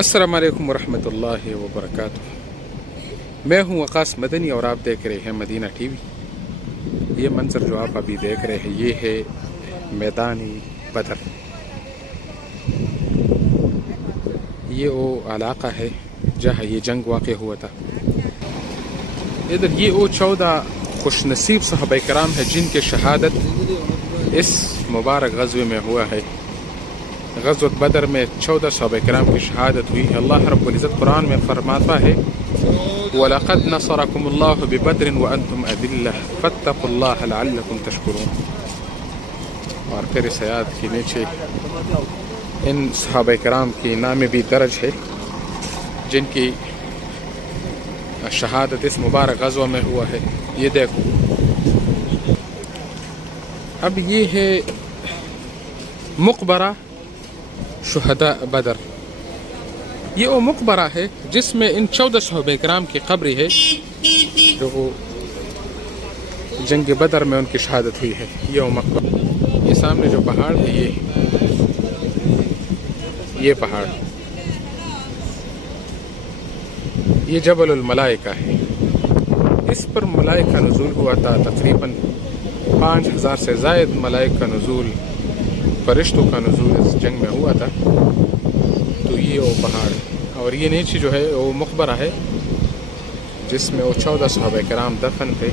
السلام علیکم ورحمۃ اللہ وبرکاتہ۔ میں ہوں وقاص مدنی اور آپ دیکھ رہے ہیں مدینہ ٹی وی۔ یہ منظر جو آپ ابھی دیکھ رہے ہیں یہ ہے میدان بدر۔ یہ وہ علاقہ ہے جہاں یہ جنگ واقع ہوا تھا۔ ادھر یہ وہ 14 خوش نصیب صحابہ کرام ہے جن کے شہادت اس مبارک غزوے میں ہوا ہے۔ غزوۃ بدر میں 14 صحابہ کرام کی شہادت ہوئی ہے۔ اللہ رب العزت قرآن میں فرماتا ہے وَلَقَدْ نَصَرَكُمُ اللَّهُ بِبَدْرٍ وَأَنْتُمْ أَذِلَّةٌ فَاتَّقُوا اللَّهَ لَعَلَّكُمْ تَشْكُرُونَ۔ اور پھر اس آیات کے نیچے ان صحابہ کرام کی نام بھی درج ہے جن کی شہادت اس مبارک غزوہ میں ہوا ہے۔ یہ دیکھو اب یہ ہے مقبرہ شہداء بدر۔ یہ وہ مقبرہ ہے جس میں ان 14 صحابہ کرام کی قبر ہے جو جنگ بدر میں ان کی شہادت ہوئی ہے۔ یہ وہ مقبرہ، یہ سامنے جو پہاڑ ہے یہ پہاڑ، یہ جبل الملائکہ ہے۔ اس پر ملائکہ نزول ہوا تھا، تقریباً 5000 سے زائد ملائکہ نزول، فرشتوں کا نزول اس جنگ میں ہوا تھا۔ تو یہ وہ پہاڑ ہے اور یہ نیچے جو ہے وہ مقبرہ ہے جس میں وہ 14 صحابہ کرام دفن تھے۔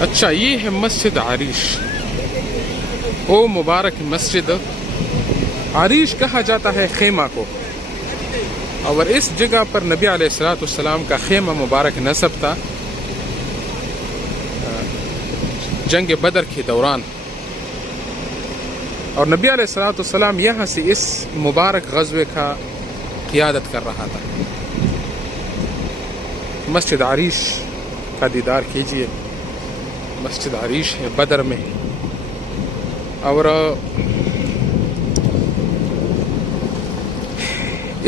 اچھا، یہ ہے مسجد عریش، وہ مبارک مسجد۔ عریش کہا جاتا ہے خیمہ کو، اور اس جگہ پر نبی علیہ السلام کا خیمہ مبارک نصب تھا جنگ بدر کے دوران، اور نبی علیہ السلام یہاں سے اس مبارک غزوے کا قیادت کر رہا تھا۔ مسجد عریش کا دیدار کیجئے، مسجد عریش ہے بدر میں۔ اور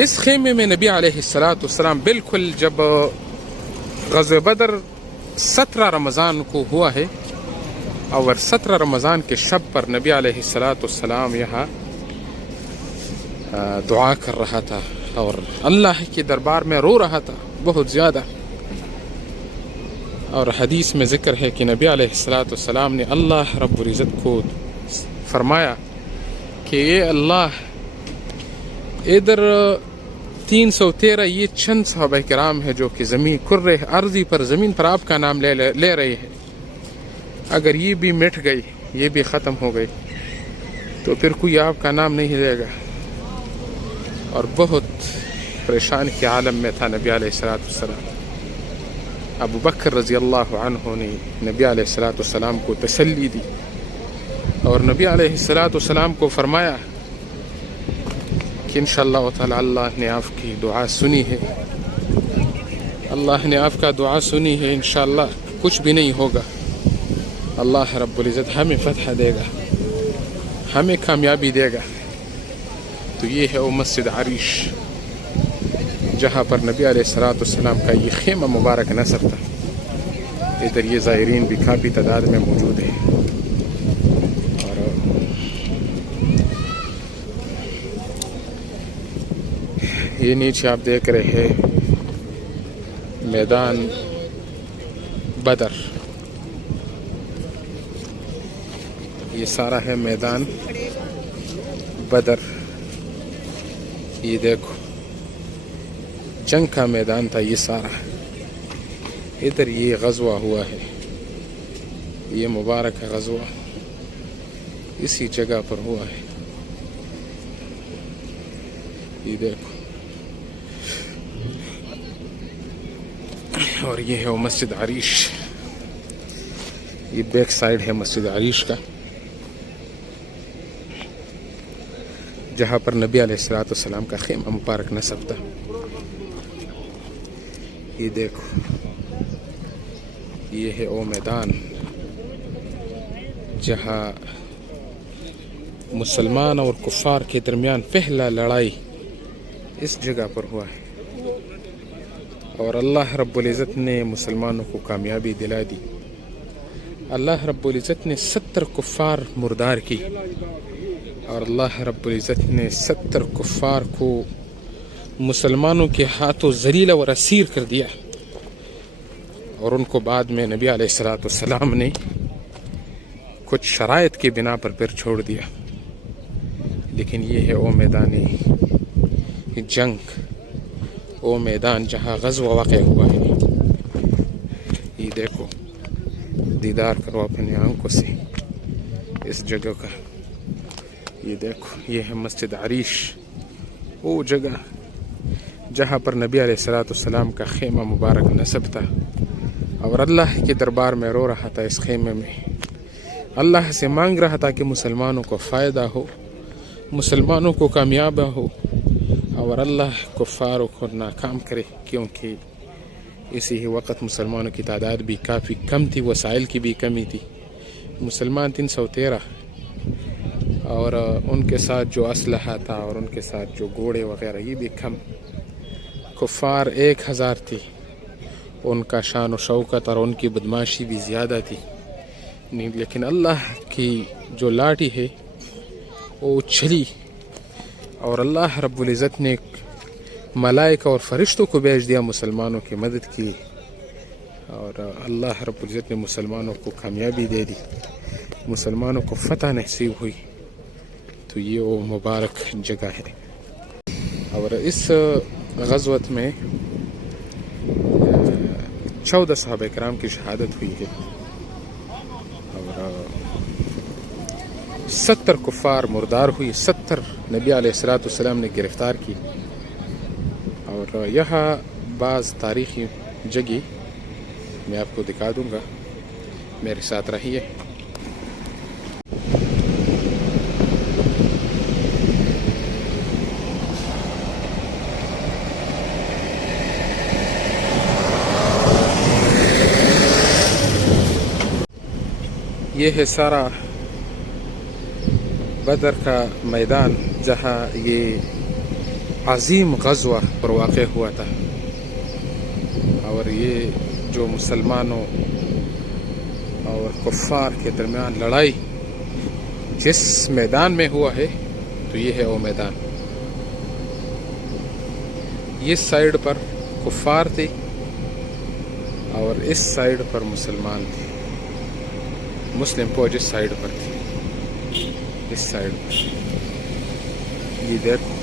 اس خیمے میں نبی علیہ السلام بالکل جب غزوہ بدر 17 رمضان کو ہوا ہے، اور 17 رمضان کے شب پر نبی علیہ السلام یہاں دعا کر رہا تھا اور اللہ کے دربار میں رو رہا تھا بہت زیادہ۔ اور حدیث میں ذکر ہے کہ نبی علیہ السلام نے اللہ رب العزت کو فرمایا کہ اے اللہ، ادھر 313 یہ چند صحابہ کرام ہے جو کہ کرۂ ارضی پر زمین پر آپ کا نام لے رہے ہیں، اگر یہ بھی مٹ گئی، یہ بھی ختم ہو گئی تو پھر کوئی آپ کا نام نہیں لے گا۔ اور بہت پریشان کے عالم میں تھا نبی علیہ السلام۔ ابو بکر رضی اللہ عنہ نے نبی علیہ السلام کو تسلی دی اور نبی علیہ السلام کو فرمایا کہ انشاءاللہ تعالی اللہ نے آپ کی دعا سنی ہے، اللہ نے آپ کا دعا سنی ہے، انشاءاللہ کچھ بھی نہیں ہوگا، اللہ رب العزت ہمیں فتح دے گا، ہمیں کامیابی دے گا۔ تو یہ ہے وہ مسجد عریش جہاں پر نبی علیہ السلام کا یہ خیمہ مبارک نصب تھا۔ ادھر یہ زائرین بھی کافی تعداد میں موجود ہیں۔ اور یہ نیچے آپ دیکھ رہے ہیں میدان بدر، یہ سارا ہے میدان بدر۔ یہ دیکھو جنگ کا میدان تھا یہ سارا، ادھر یہ غزوہ ہوا ہے، یہ مبارک غزوہ اسی جگہ پر ہوا ہے۔ یہ دیکھو، اور یہ ہے وہ مسجد عریش، یہ بیک سائیڈ ہے مسجد عریش کا جہاں پر نبی علیہ السلام کا خیمہ مبارک نصب تھا۔ یہ دیکھو، یہ ہے وہ میدان جہاں مسلمان اور کفار کے درمیان پہلا لڑائی اس جگہ پر ہوا ہے، اور اللہ رب العزت نے مسلمانوں کو کامیابی دلا دی۔ اللہ رب العزت نے 70 کفار مردار کی اور اللہ رب العزت نے 70 کفار کو مسلمانوں کے ہاتھوں ذلیل اور اسیر کر دیا، اور ان کو بعد میں نبی علیہ الصلوۃ والسلام نے کچھ شرائط کی بنا پر پھر چھوڑ دیا۔ لیکن یہ ہے وہ میدان جنگ، وہ میدان جہاں غزوہ واقع ہوا ہے۔ یہ دیکھو، دیدار کرو اپنی آنکھوں سے اس جگہ کا۔ یہ دیکھو، یہ ہے مسجد عریش، وہ جگہ جہاں پر نبی علیہ الصلوۃ والسلام کا خیمہ مبارک نصب تھا، اور اللہ کے دربار میں رو رہا تھا۔ اس خیمے میں اللہ سے مانگ رہا تھا کہ مسلمانوں کو فائدہ ہو، مسلمانوں کو کامیاب ہو، اور اللہ کفاروں کو ناکام کرے، کیونکہ اسی ہی وقت مسلمانوں کی تعداد بھی کافی کم تھی، وسائل کی بھی کمی تھی۔ مسلمان 313 اور ان کے ساتھ جو اسلحہ تھا اور ان کے ساتھ جو گھوڑے وغیرہ یہ بھی کم، کفار 1000 تھی۔ ان کا شان و شوکت اور ان کی بدماشی بھی زیادہ تھی، لیکن اللہ کی جو لاٹھی ہے وہ چلی، اور اللہ رب العزت نے ملائکہ اور فرشتوں کو بھیج دیا مسلمانوں کی مدد کی، اور اللہ رب العزت نے مسلمانوں کو کامیابی دے دی، مسلمانوں کو فتح نصیب ہوئی۔ تو یہ وہ مبارک جگہ ہے۔ اور اس غزوت میں 14 صحابہ کرام کی شہادت ہوئی ہے، اور 70 کفار مردار ہوئی، 70 نبی علیہ الصلوۃ والسلام نے گرفتار کی۔ اور یہاں بعض تاریخی جگہ میں آپ کو دکھا دوں گا، میرے ساتھ رہیے۔ یہ ہے سارا بدر کا میدان جہاں یہ عظیم غزوہ پر واقع ہوا تھا، اور یہ جو مسلمانوں اور کفار کے درمیان لڑائی جس میدان میں ہوا ہے، تو یہ ہے وہ میدان۔ اس سائیڈ پر کفار تھے اور اس سائیڈ پر مسلمان تھے، مسلم فوج اس سائیڈ پر تھی، اس سائیڈ پر۔ یہ دیکھو،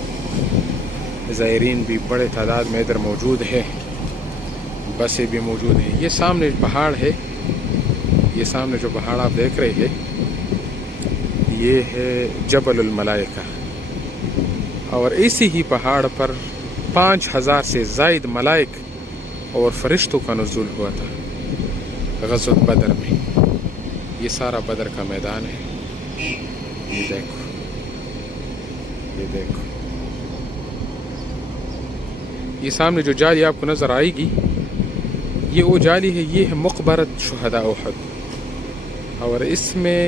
زائرین بھی بڑے تعداد میں ادھر موجود ہے، بسیں بھی موجود ہیں۔ یہ سامنے پہاڑ ہے، یہ سامنے جو پہاڑ آپ دیکھ رہے ہیں، یہ ہے جبل الملائکہ، اور اسی ہی پہاڑ پر 5000 سے زائد ملائک اور فرشتوں کا نزول ہوا تھا غزوہ بدر میں۔ یہ سارا بدر کا میدان ہے، یہ دیکھو، یہ دیکھو۔ یہ سامنے جو جالی آپ کو نظر آئے گی، یہ وہ جالی ہے، یہ ہے مقبرت شہداء احد، اور اس میں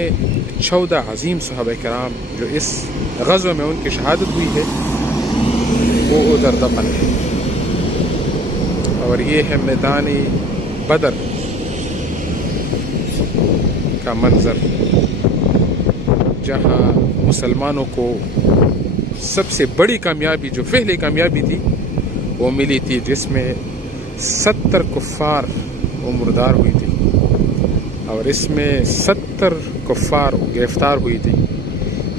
14 عظیم صحابہ کرام جو اس غزوہ میں ان کی شہادت ہوئی ہے، وہ ادھر دفن ہے۔ اور یہ ہے میدان بدر کا منظر، جہاں مسلمانوں کو سب سے بڑی کامیابی، جو پہلی کامیابی تھی، وہ ملی تھی، جس میں 70 کفار وہ مردار ہوئی تھی، اور اس میں 70 کفار گرفتار ہوئی تھی۔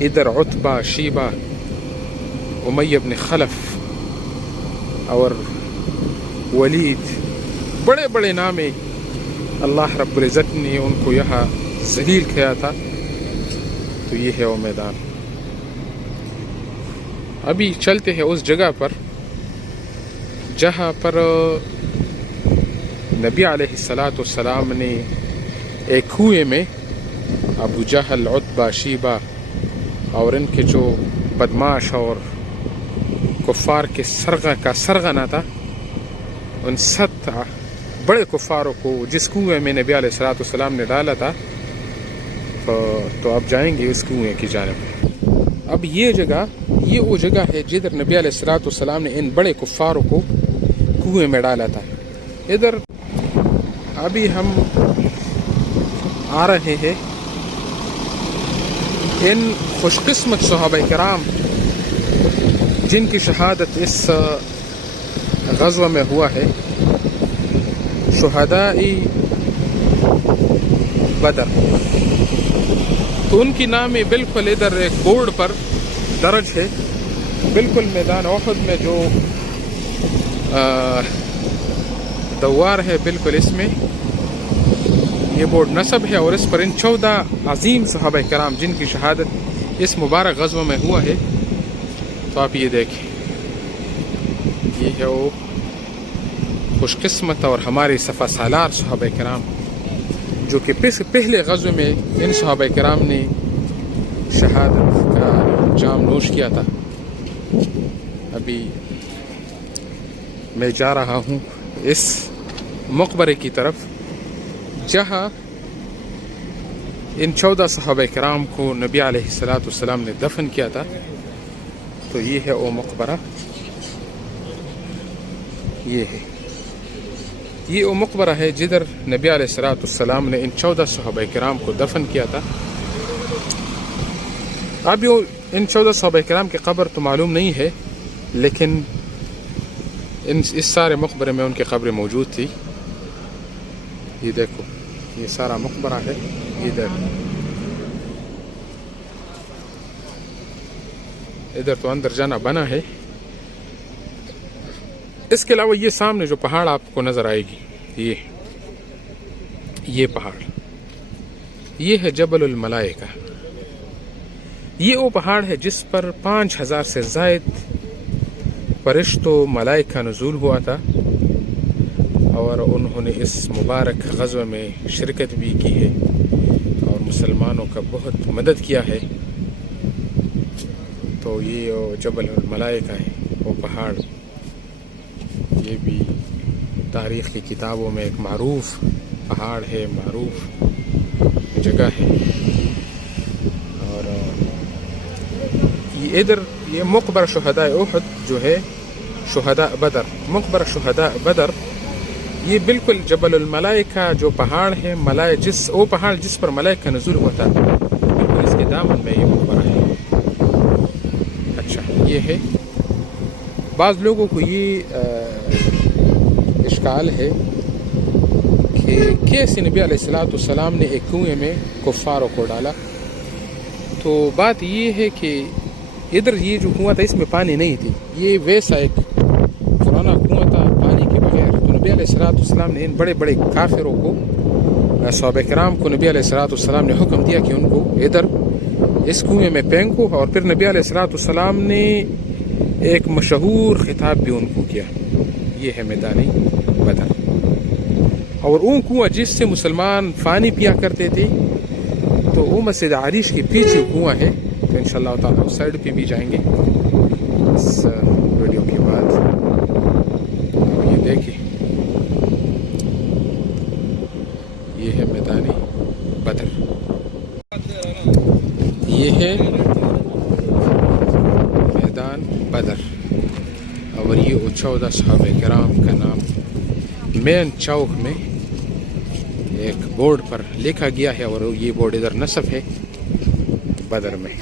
ادھر عتبہ، شیبہ، امیہ بن خلف اور ولید، بڑے بڑے نامے، اللہ رب العزت نے ان کو یہاں ذلیل کیا تھا۔ تو یہ ہے وہ میدان۔ ابھی چلتے ہیں اس جگہ پر جہاں پر نبی علیہ الصلوۃ والسلام نے ایک کنویں میں ابو جہل، عتبہ، شیبہ اور ان کے جو بدماش اور کفار کے سرغنہ تھا، ان 7 بڑے کفاروں کو جس کنویں میں نبی علیہ الصلوۃ والسلام نے ڈالا تھا، تو اب جائیں گے اس کنویں کی جانب۔ اب یہ جگہ، یہ وہ جگہ ہے جدھر نبی علیہ الصلوۃ والسلام نے ان بڑے کفاروں کو کنویں میں ڈالا تھا۔ ادھر ابھی ہم آ رہے ہیں ان خوش قسمت صحابہ کرام جن کی شہادت اس غزوہ میں ہوا ہے، شہدائی بدر، تو ان کی نامی بالکل ادھر ایک بورڈ پر درج ہے، بالکل میدان احد میں جو دوار ہے بالکل اس میں یہ بورڈ نصب ہے، اور اس پر ان 14 عظیم صحابہ کرام جن کی شہادت اس مبارک غزوہ میں ہوا ہے، تو آپ یہ دیکھیں، یہ ہے وہ خوش قسمت اور ہمارے صفا سالار صحابہ کرام جو کہ پہلے غزوے میں ان صحابہ کرام نے شہادت کا جام نوش کیا تھا۔ ابھی میں جا رہا ہوں اس مقبرے کی طرف جہاں ان 14 صحابہ کرام کو نبی علیہ السلام نے دفن کیا تھا، تو یہ ہے وہ مقبرہ، یہ ہے یہ وہ مقبرہ ہے جدھر نبی علیہ السلام نے ان 14 صحابہ کرام کو دفن کیا تھا۔ اب ان 14 صحابہ کرام کی قبر تو معلوم نہیں ہے، لیکن اس سارے مقبرے میں ان کی قبر موجود تھی۔ یہ دیکھو، یہ سارا مقبرہ ہے، یہ دیکھو، ادھر تو اندر جانا بنا ہے۔ اس کے علاوہ یہ سامنے جو پہاڑ آپ کو نظر آئے گی، یہ پہاڑ، یہ ہے جبل الملائکہ۔ یہ وہ پہاڑ ہے جس پر 5000 سے زائد فرشتوں ملائکہ نزول ہوا تھا، اور انہوں نے اس مبارک غزوہ میں شرکت بھی کی ہے اور مسلمانوں کا بہت مدد کیا ہے۔ تو یہ جبل الملائکہ ہے، وہ پہاڑ، یہ بھی تاریخ کی کتابوں میں ایک معروف پہاڑ ہے، معروف جگہ ہے۔ اور یہ ادھر یہ مقبر شہداء احد جو ہے، شہداء بدر، مقبر شہداء بدر، یہ بالکل جبل الملائکہ جو پہاڑ ہے، وہ پہاڑ جس پر ملائکہ نزول ہوا تھا، بالکل اس کے دامن میں یہ مقبرہ ہے۔ اچھا، یہ ہے، بعض لوگوں کو یہ اشکال ہے کہ کیسے نبی علیہ السلام نے ایک کنویں میں کفاروں کو ڈالا۔ تو بات یہ ہے کہ ادھر یہ جو کنواں تھا اس میں پانی نہیں تھی، یہ ویسا ایک پرانا کنواں تھا پانی کے بغیر۔ تو نبی علیہ السلام نے ان بڑے بڑے کافروں کو، صحابہ کرام کو، نبی علیہ السلام نے حکم دیا کہ ان کو ادھر اس کنویں میں پھینکو، اور پھر نبی علیہ السلام نے ایک مشہور خطاب بھی ان کو کیا، یہ ہے میدان بدر۔ اور وہ کنواں جس سے مسلمان پانی پیا کرتے تھے، تو وہ مسجد عریش کے پیچھے کنواں ہے، تو انشاءاللہ تعالیٰ اس سائڈ پہ بھی جائیں گے اس ویڈیو کے بعد۔ یہ دیکھیں، یہ ہے میدان بدر، یہ ہے میدان بدر، اور یہ 14 صحابہ کرام کا نام مین چوک میں ایک بورڈ پر لکھا گیا ہے، اور یہ بورڈ ادھر نصب ہے بدر میں۔